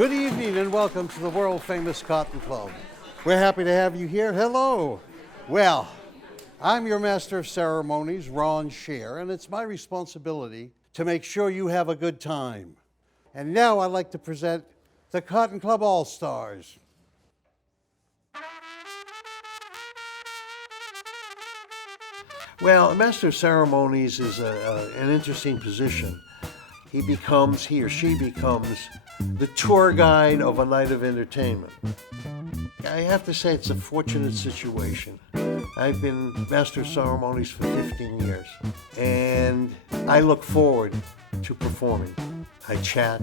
Good evening and welcome to the world famous Cotton Club. We're happy to have you here. Hello. Well, I'm your master of ceremonies, Ron Shaer, and it's my responsibility to make sure you have a good time. And now I'd like to present the Cotton Club All-Stars. Well, a master of ceremonies is an interesting position. He or she becomes the tour guide of a night of entertainment. I have to say it's a fortunate situation. I've been master of ceremonies for 15 years, and I look forward to performing. I chat,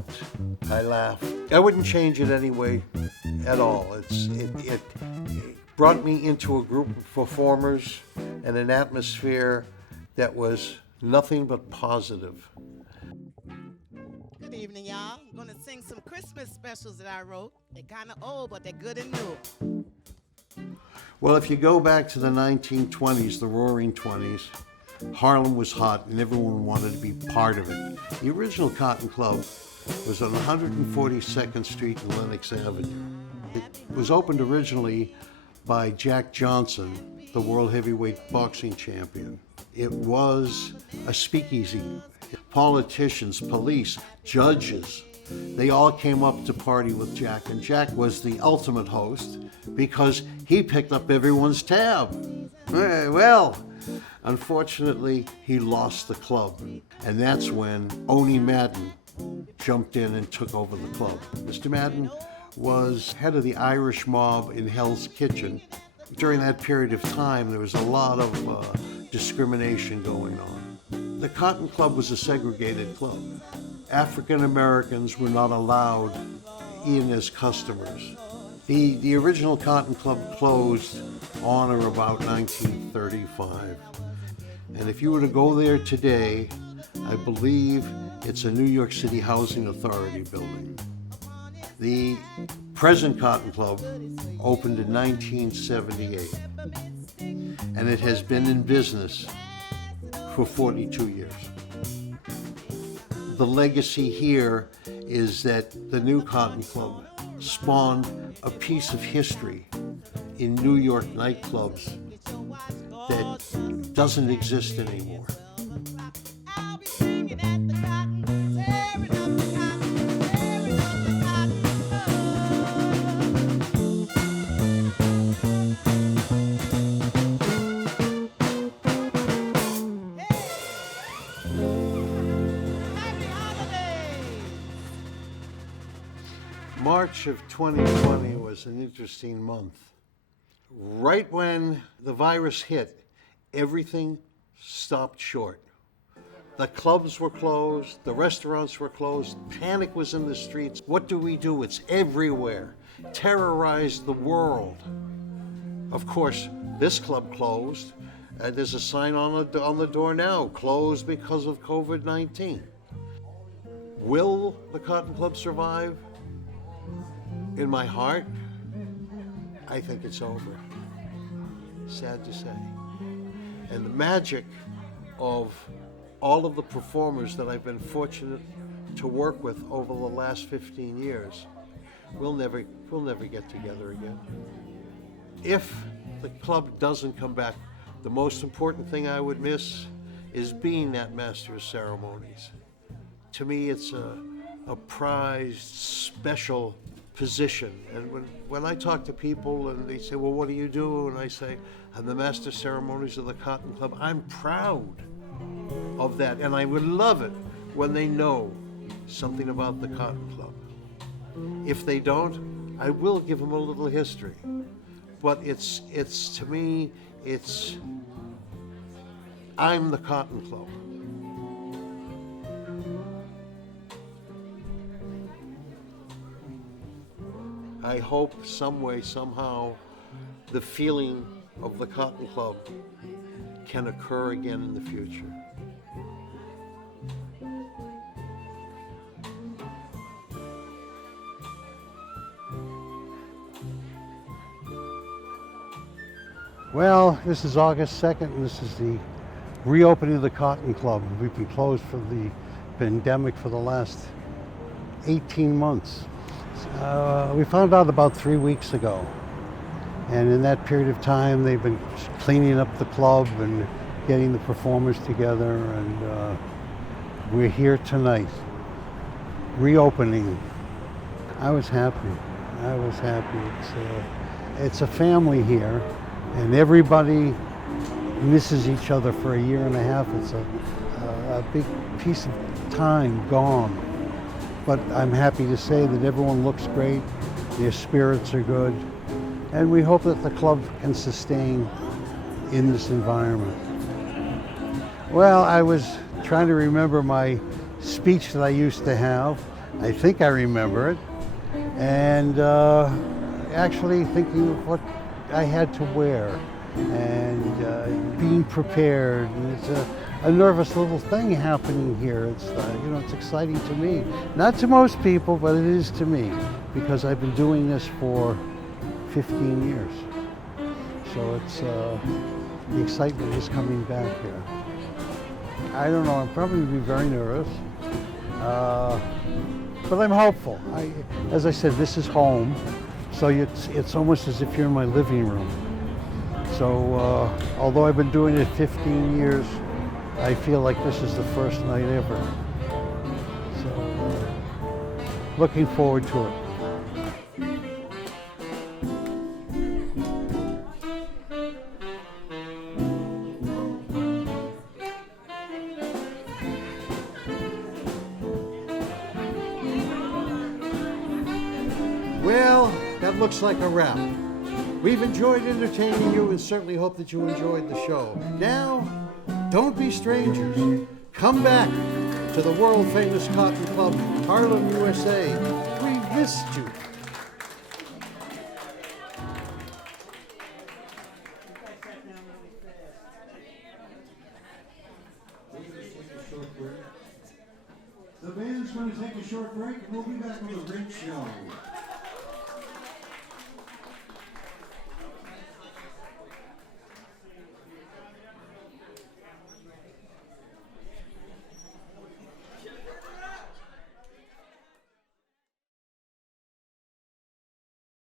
I laugh. I wouldn't change it anyway at all. It brought me into a group of performers and an atmosphere that was nothing but positive. Good evening, y'all. I'm going to sing some Christmas specials that I wrote. They're kind of old, but they're good and new. Well, if you go back to the 1920s, the Roaring 20s, Harlem was hot and everyone wanted to be part of it. The original Cotton Club was on 142nd Street and Lenox Avenue. It was opened originally by Jack Johnson, the world heavyweight boxing champion. It was a speakeasy. Politicians, police, judges, they all came up to party with Jack, and Jack was the ultimate host because he picked up everyone's tab. Well, unfortunately, he lost the club, and that's when Oni Madden jumped in and took over the club. Mr. Madden was head of the Irish mob in Hell's Kitchen. During that period of time, there was a lot of discrimination going on. The Cotton Club was a segregated club. African Americans were not allowed in as customers. The original Cotton Club closed on or about 1935. And if you were to go there today, I believe it's a New York City Housing Authority building. The present Cotton Club opened in 1978, and it has been in business for 42 years. The legacy here is that the new Cotton Club spawned a piece of history in New York nightclubs that doesn't exist anymore. March of 2020 was an interesting month. Right when the virus hit, everything stopped short. The clubs were closed, the restaurants were closed, panic was in the streets. What do we do? It's everywhere. Terrorized the world. Of course, this club closed, and there's a sign on the door now, closed because of COVID-19. Will the Cotton Club survive? In my heart, I think it's over. Sad to say. And the magic of all of the performers that I've been fortunate to work with over the last 15 years, we'll never get together again. If the club doesn't come back, the most important thing I would miss is being that master of ceremonies. To me, it's a prized, special position. And when I talk to people and they say, well, what do you do? And I say, I'm the master of ceremonies of the Cotton Club. I'm proud of that. And I would love it when they know something about the Cotton Club. If they don't, I will give them a little history. But it's to me, I'm the Cotton Club. I hope some way, somehow, the feeling of the Cotton Club can occur again in the future. Well, this is August 2nd, and this is the reopening of the Cotton Club. We've been closed for the pandemic for the last 18 months. We found out about 3 weeks ago. And in that period of time, they've been cleaning up the club and getting the performers together. And we're here tonight, reopening. I was happy. It's a family here, and everybody misses each other for a year and a half. It's a big piece of time gone. But I'm happy to say that everyone looks great, their spirits are good, and we hope that the club can sustain in this environment. Well, I was trying to remember my speech that I used to have. I think I remember it. And actually thinking of what I had to wear and being prepared. And it's a nervous little thing happening here. It's it's exciting to me. Not to most people, but it is to me because I've been doing this for 15 years. So it's the excitement is coming back here. I don't know. I'm probably be very nervous. But I'm hopeful. As I said, this is home, so it's almost as if you're in my living room. So although I've been doing it 15 years, I feel like this is the first night ever. So looking forward to it. Well, that looks like a wrap. We've enjoyed entertaining you and certainly hope that you enjoyed the show. Now, don't be strangers. Come back to the world-famous Cotton Club, Harlem, USA. We missed you. The band's going to take a short break and we'll be back with a Rich Show.